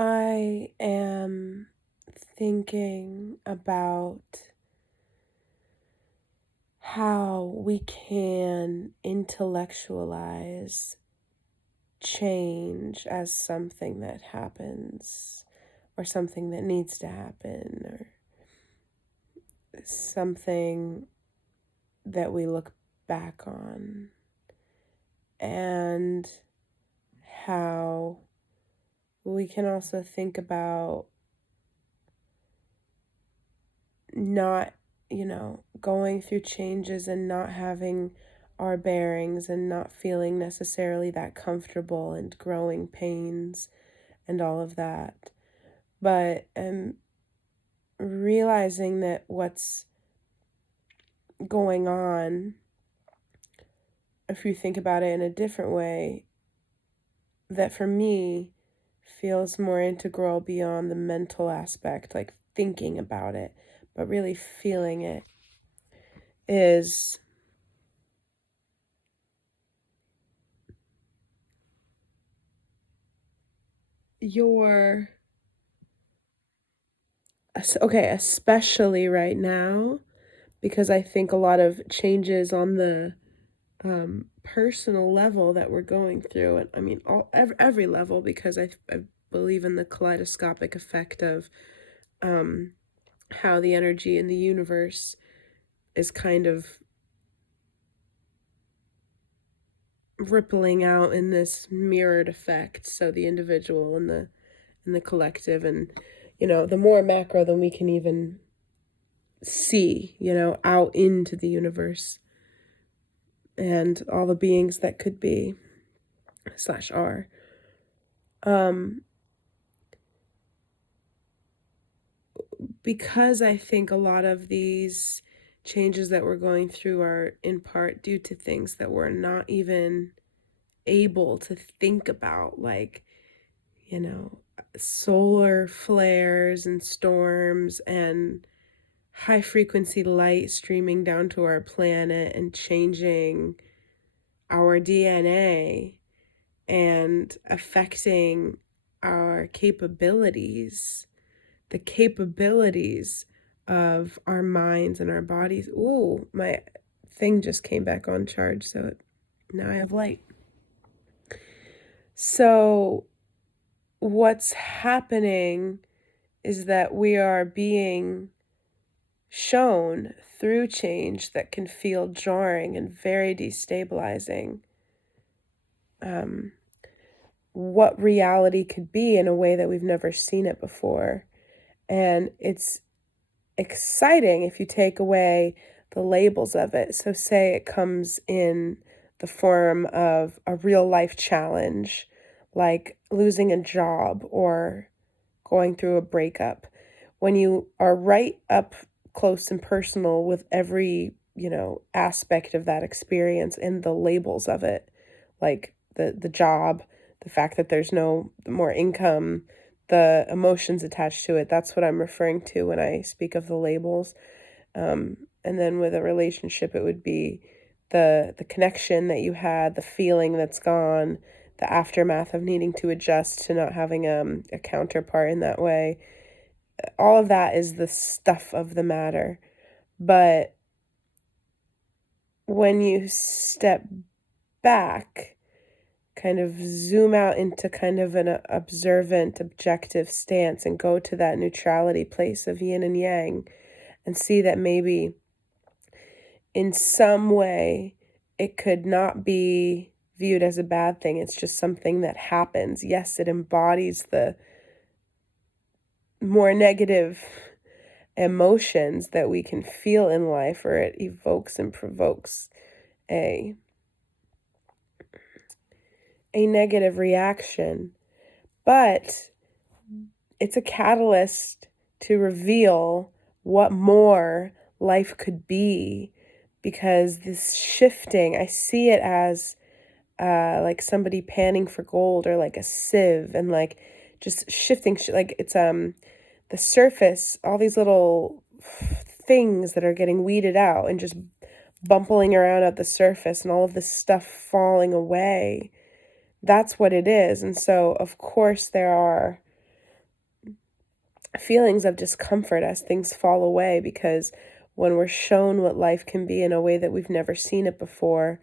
I am thinking about how we can intellectualize change as something that happens or something that needs to happen or something that we look back on, and how we can also think about not, going through changes and not having our bearings and not feeling necessarily that comfortable and growing pains and all of that. But realizing that what's going on, if you think about it in a different way, that for me feels more integral beyond the mental aspect, like thinking about it, but really feeling it, is your, okay, especially right now, because I think a lot of changes on the personal level that we're going through, and I mean every level, because I believe in the kaleidoscopic effect of how the energy in the universe is kind of rippling out in this mirrored effect. So the individual and the collective, and the more macro than we can even see, out into the universe and all the beings that could be slash are. Because I think a lot of these changes that we're going through are in part due to things that we're not even able to think about, like, solar flares and storms and high frequency light streaming down to our planet and changing our DNA and affecting our capabilities, the capabilities of our minds and our bodies. Ooh, my thing just came back on charge, so now I have light. So what's happening is that we are being shown through change that can feel jarring and very destabilizing, what reality could be in a way that we've never seen it before. And it's exciting if you take away the labels of it. So say it comes in the form of a real life challenge, like losing a job or going through a breakup. When you are right up close and personal with every, aspect of that experience and the labels of it, like the job, the fact that there's no more income, the emotions attached to it. That's what I'm referring to when I speak of the labels. And then with a relationship, it would be the connection that you had, the feeling that's gone, the aftermath of needing to adjust to not having a counterpart in that way. All of that is the stuff of the matter. But when you step back, kind of zoom out into kind of an observant, objective stance and go to that neutrality place of yin and yang and see that maybe in some way it could not be viewed as a bad thing. It's just something that happens. Yes, it embodies the more negative emotions that we can feel in life, or it evokes and provokes a negative reaction, but it's a catalyst to reveal what more life could be, because this shifting, I see it as like somebody panning for gold, or like a sieve, and like just shifting, like it's the surface, all these little things that are getting weeded out and just bumping around at the surface, and all of this stuff falling away. That's what it is. And so, of course, there are feelings of discomfort as things fall away, because when we're shown what life can be in a way that we've never seen it before,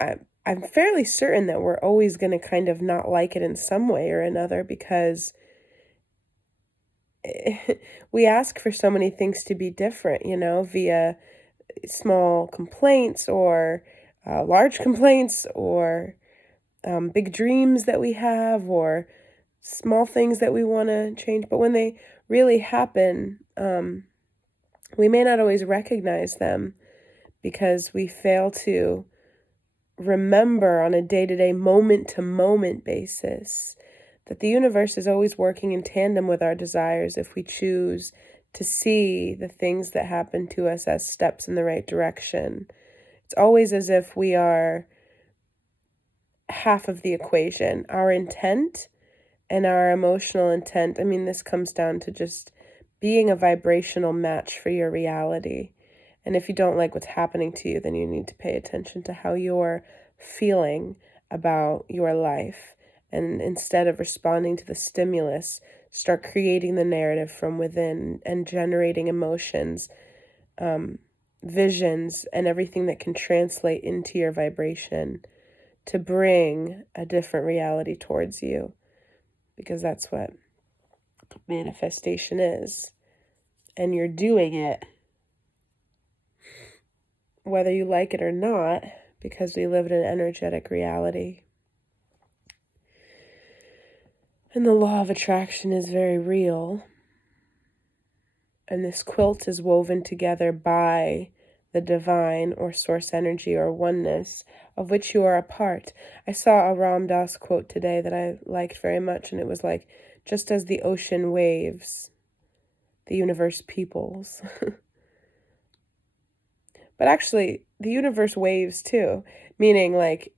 I'm fairly certain that we're always going to kind of not like it in some way or another, because we ask for so many things to be different, via small complaints or large complaints, or big dreams that we have, or small things that we want to change. But when they really happen, we may not always recognize them because we fail to remember on a day-to-day, moment-to-moment basis that the universe is always working in tandem with our desires if we choose to see the things that happen to us as steps in the right direction. It's always as if we are half of the equation. Our intent and our emotional intent, I mean, this comes down to just being a vibrational match for your reality. And if you don't like what's happening to you, then you need to pay attention to how you're feeling about your life. And instead of responding to the stimulus, start creating the narrative from within and generating emotions, visions, and everything that can translate into your vibration to bring a different reality towards you. Because that's what manifestation is. And you're doing it whether you like it or not, because we live in an energetic reality. And the law of attraction is very real. And this quilt is woven together by the divine or source energy or oneness of which you are a part. I saw a Ram Dass quote today that I liked very much, and it was like, just as the ocean waves, the universe peoples. But actually, the universe waves too, meaning like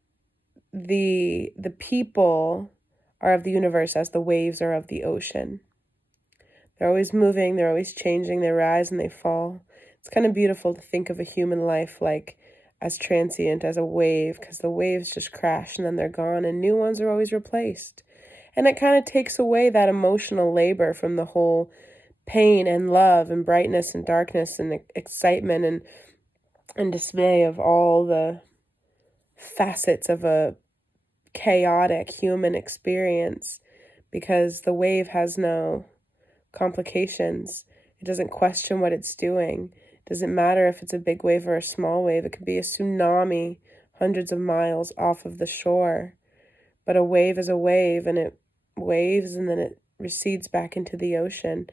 the people are of the universe as the waves are of the ocean. They're always moving, they're always changing, they rise and they fall. It's kind of beautiful to think of a human life like as transient as a wave, because the waves just crash and then they're gone and new ones are always replaced. And it kind of takes away that emotional labor from the whole pain and love and brightness and darkness and excitement and dismay of all the facets of a chaotic human experience, because the wave has no complications. It doesn't question what it's doing. It doesn't matter if it's a big wave or a small wave. It could be a tsunami hundreds of miles off of the shore. But a wave is a wave, and it waves and then it recedes back into the ocean.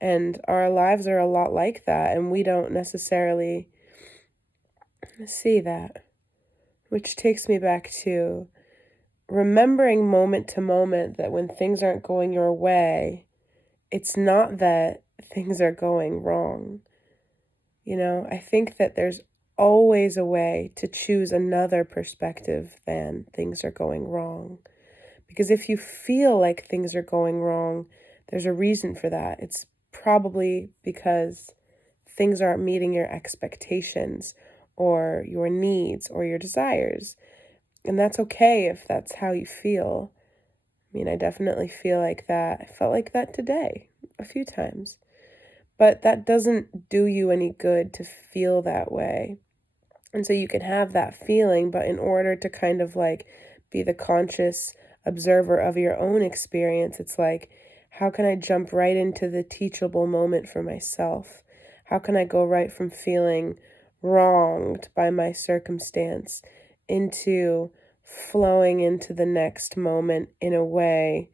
And our lives are a lot like that, and we don't necessarily see that. Which takes me back to remembering moment to moment that when things aren't going your way, it's not that things are going wrong. I think that there's always a way to choose another perspective than things are going wrong. Because if you feel like things are going wrong, there's a reason for that. It's probably because things aren't meeting your expectations or your needs or your desires. And that's okay if that's how you feel. I mean, I definitely feel like that. I felt like that today a few times. But that doesn't do you any good to feel that way. And so you can have that feeling, but in order to kind of like be the conscious observer of your own experience, it's like, how can I jump right into the teachable moment for myself? How can I go right from feeling wronged by my circumstance into flowing into the next moment in a way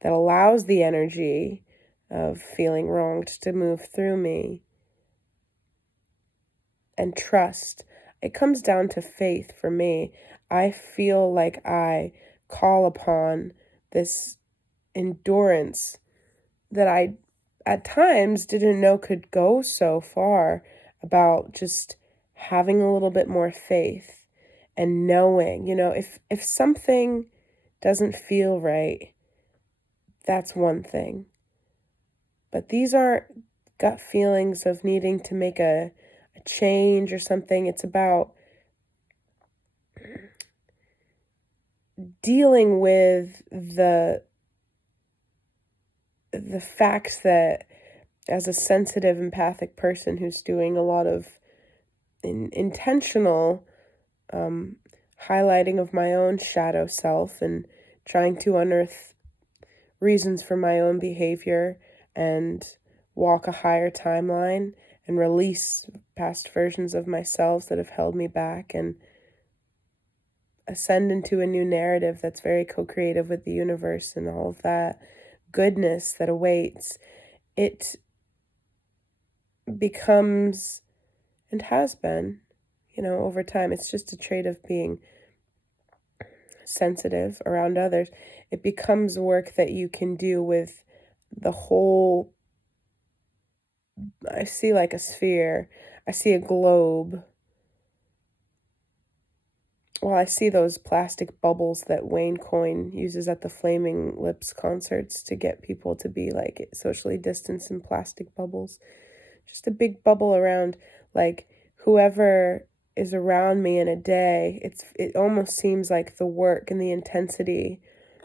that allows the energy of feeling wronged to move through me? And trust. It comes down to faith for me. I feel like I call upon this endurance that I at times didn't know could go so far, about just having a little bit more faith and knowing, if something doesn't feel right, that's one thing. But these aren't gut feelings of needing to make a change or something. It's about dealing with the the fact that as a sensitive, empathic person who's doing a lot of intentional um, highlighting of my own shadow self and trying to unearth reasons for my own behavior and walk a higher timeline and release past versions of myself that have held me back and ascend into a new narrative that's very co-creative with the universe and all of that goodness that awaits. It becomes, and has been, over time, it's just a trait of being sensitive around others. It becomes work that you can do with the whole. I see like a sphere, I see a globe. Well, I see those plastic bubbles that Wayne Coyne uses at the Flaming Lips concerts to get people to be like socially distanced in plastic bubbles. Just a big bubble around like whoever is around me in a day. It almost seems like the work and the intensity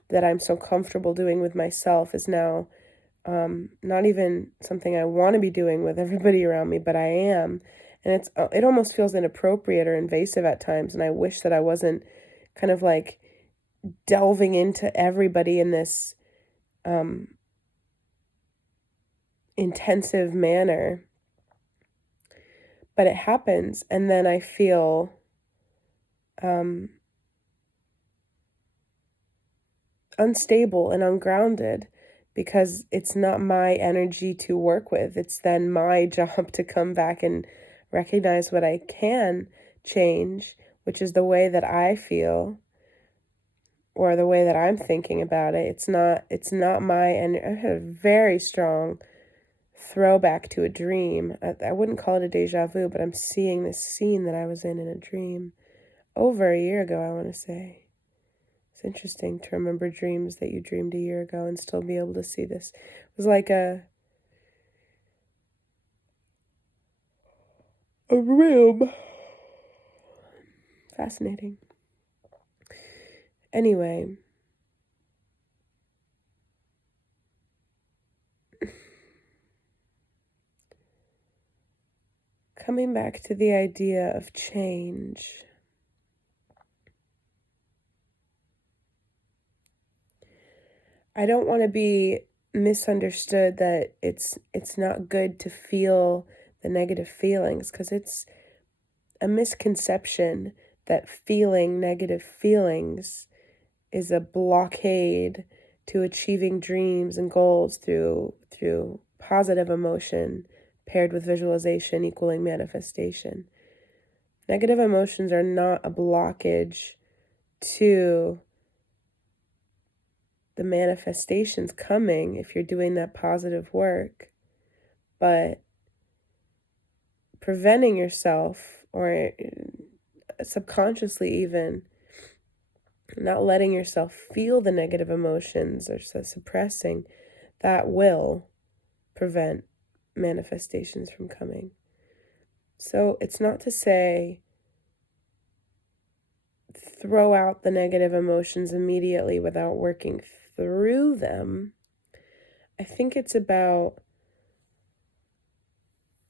that I'm so comfortable doing with myself is now not even something I want to be doing with everybody around me, but I am. And it almost feels inappropriate or invasive at times. And I wish that I wasn't kind of like delving into everybody in this intensive manner. But it happens. And then I feel unstable and ungrounded because it's not my energy to work with. It's then my job to come back and recognize what I can change, which is the way that I feel or the way that I'm thinking about it. It's not my, and I had a very strong throwback to a dream. I wouldn't call it a deja vu, but I'm seeing this scene that I was in a dream over a year ago, I want to say. It's interesting to remember dreams that you dreamed a year ago and still be able to see this. It was like a room. Fascinating. Anyway, coming back to the idea of change. I don't want to be misunderstood that it's not good to feel the negative feelings, because it's a misconception that feeling negative feelings is a blockade to achieving dreams and goals through positive emotion paired with visualization equaling manifestation. Negative emotions are not a blockage to the manifestations coming if you're doing that positive work, but preventing yourself or subconsciously even not letting yourself feel the negative emotions or suppressing, that will prevent manifestations from coming. So it's not to say throw out the negative emotions immediately without working through them. I think it's about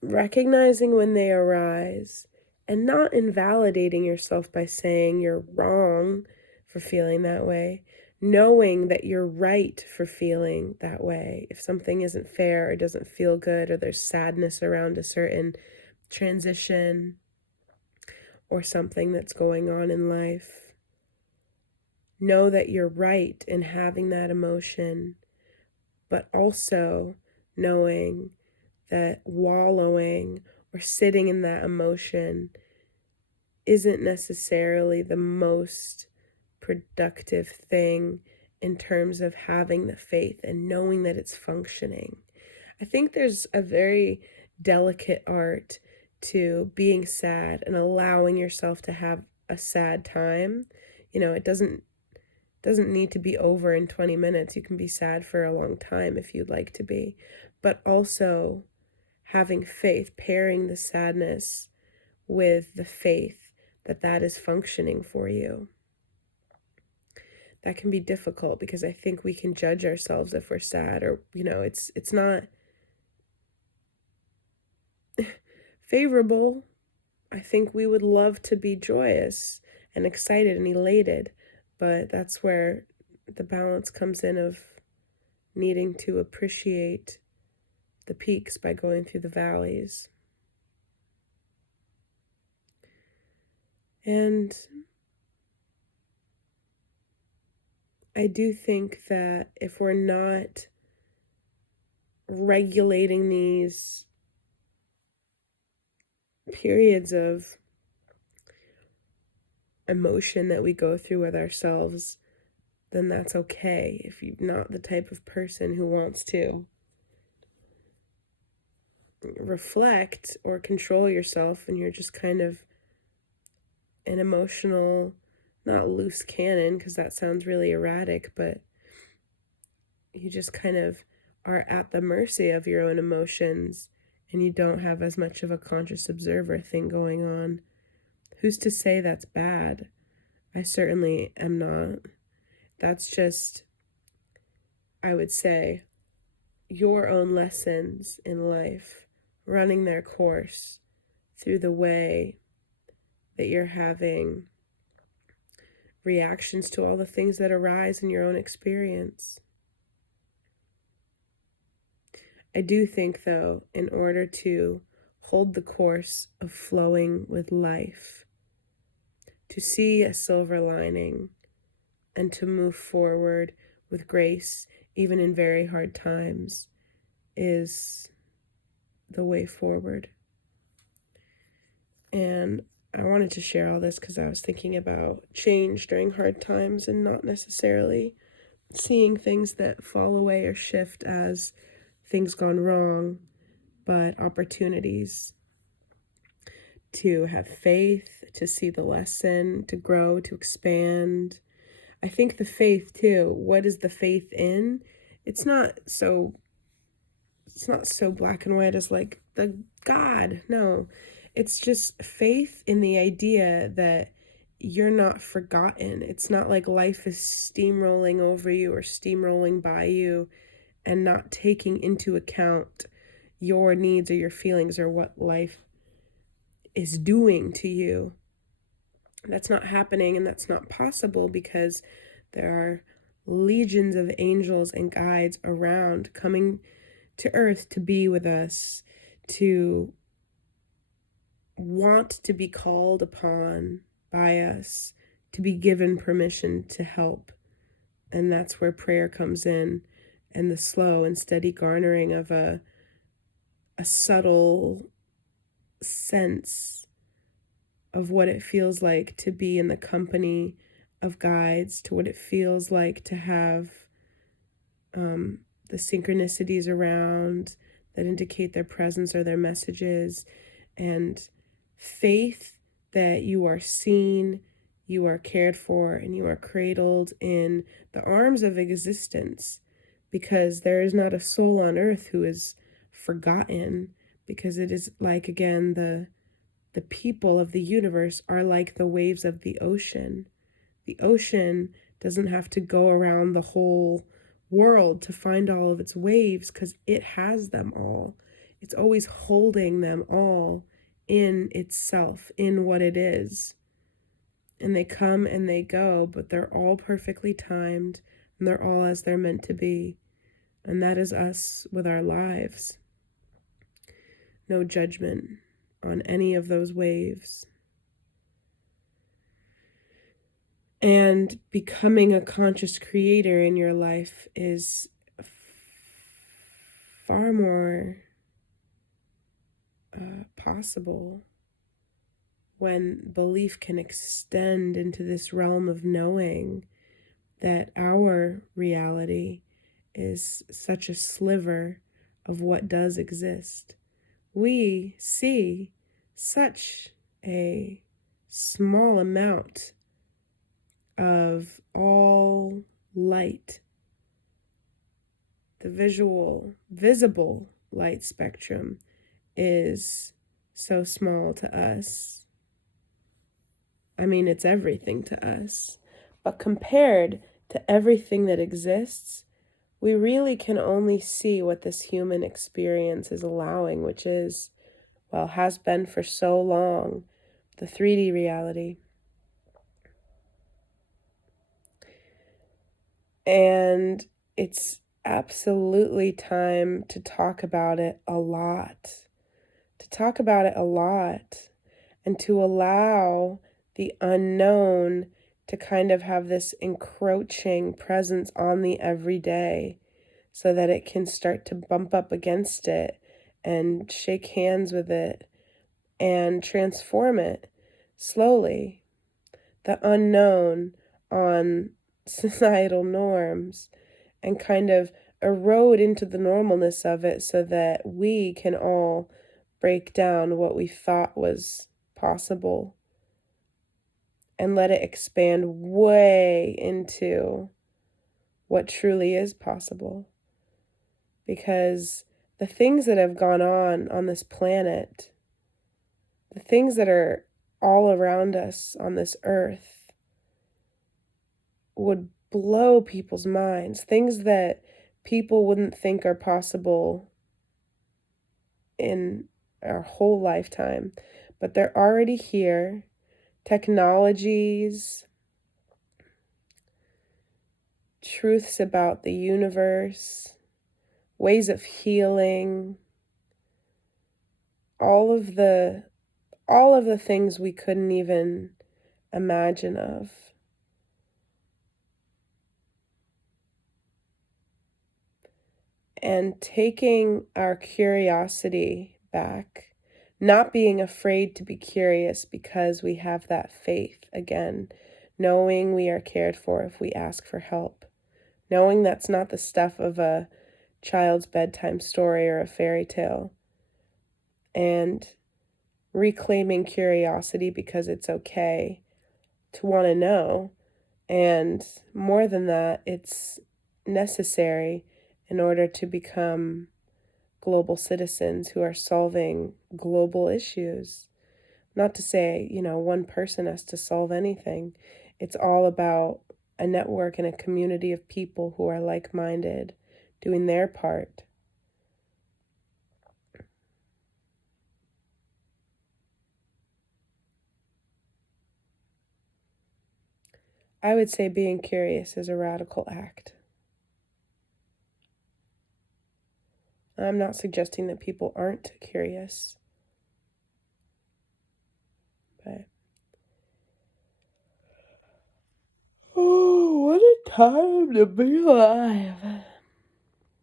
recognizing when they arise and not invalidating yourself by saying you're wrong for feeling that way, knowing that you're right for feeling that way. If something isn't fair or doesn't feel good or there's sadness around a certain transition or something that's going on in life, know that you're right in having that emotion, but also knowing that wallowing or sitting in that emotion isn't necessarily the most productive thing in terms of having the faith and knowing that it's functioning. I think there's a very delicate art to being sad and allowing yourself to have a sad time. It doesn't need to be over in 20 minutes. You can be sad for a long time if you'd like to be, but also having faith, pairing the sadness with the faith that is functioning for you. that can be difficult because I think we can judge ourselves if we're sad, or, it's not favorable. I think we would love to be joyous and excited and elated, but that's where the balance comes in of needing to appreciate the peaks by going through the valleys. And I do think that if we're not regulating these periods of emotion that we go through with ourselves, then that's okay. If you're not the type of person who wants to reflect or control yourself, and you're just kind of an emotional, not loose cannon, because that sounds really erratic, but you just kind of are at the mercy of your own emotions, and you don't have as much of a conscious observer thing going on. Who's to say that's bad? I certainly am not. That's just, I would say, your own lessons in life running their course through the way that you're having reactions to all the things that arise in your own experience. I do think, though, in order to hold the course of flowing with life, to see a silver lining, and to move forward with grace, even in very hard times, is the way forward. And I wanted to share all this because I was thinking about change during hard times and not necessarily seeing things that fall away or shift as things gone wrong, but opportunities to have faith, to see the lesson, to grow, to expand. I think the faith too, what is the faith in? It's not so black and white as like the God. No, it's just faith in the idea that you're not forgotten. It's not like life is steamrolling over you or steamrolling by you and not taking into account your needs or your feelings or what life is doing to you. That's not happening, and that's not possible because there are legions of angels and guides around coming to earth to be with us, to want to be called upon by us, to be given permission to help. And that's where prayer comes in, and the slow and steady garnering of a subtle sense of what it feels like to be in the company of guides, to what it feels like to have the synchronicities around that indicate their presence or their messages, and faith that you are seen, you are cared for, and you are cradled in the arms of existence, because there is not a soul on earth who is forgotten, because it is like, again, the people of the universe are like the waves of the ocean. The ocean doesn't have to go around the whole world to find all of its waves because it has them all. It's always holding them all in itself, in what it is. And they come and they go, but they're all perfectly timed, and they're all as they're meant to be. And that is us with our lives. No judgment on any of those waves. And becoming a conscious creator in your life is far more possible when belief can extend into this realm of knowing that our reality is such a sliver of what does exist. We see such a small amount of all light. The visible light spectrum is so small to us. I mean, it's everything to us. But compared to to everything that exists, we really can only see what this human experience is allowing, which is, well, has been for so long, the 3D reality. And it's absolutely time to talk about it a lot, to talk about it a lot, and to allow the unknown to kind of have this encroaching presence on the everyday so that it can start to bump up against it and shake hands with it and transform it slowly. The unknown on societal norms and kind of erode into the normalness of it so that we can all break down what we thought was possible and let it expand way into what truly is possible. Because the things that have gone on this planet, the things that are all around us on this earth, would blow people's minds. Things that people wouldn't think are possible in our whole lifetime, but they're already here. Technologies, truths about the universe, ways of healing, all of the things we couldn't even imagine of. And taking our curiosity back, not being afraid to be curious because we have that faith again, knowing we are cared for if we ask for help, knowing that's not the stuff of a child's bedtime story or a fairy tale, and reclaiming curiosity because it's okay to want to know. And more than that, it's necessary in order to become global citizens who are solving global issues. Not to say, one person has to solve anything. It's all about a network and a community of people who are like-minded, doing their part. I would say being curious is a radical act. I'm not suggesting that people aren't curious, but oh, what a time to be alive.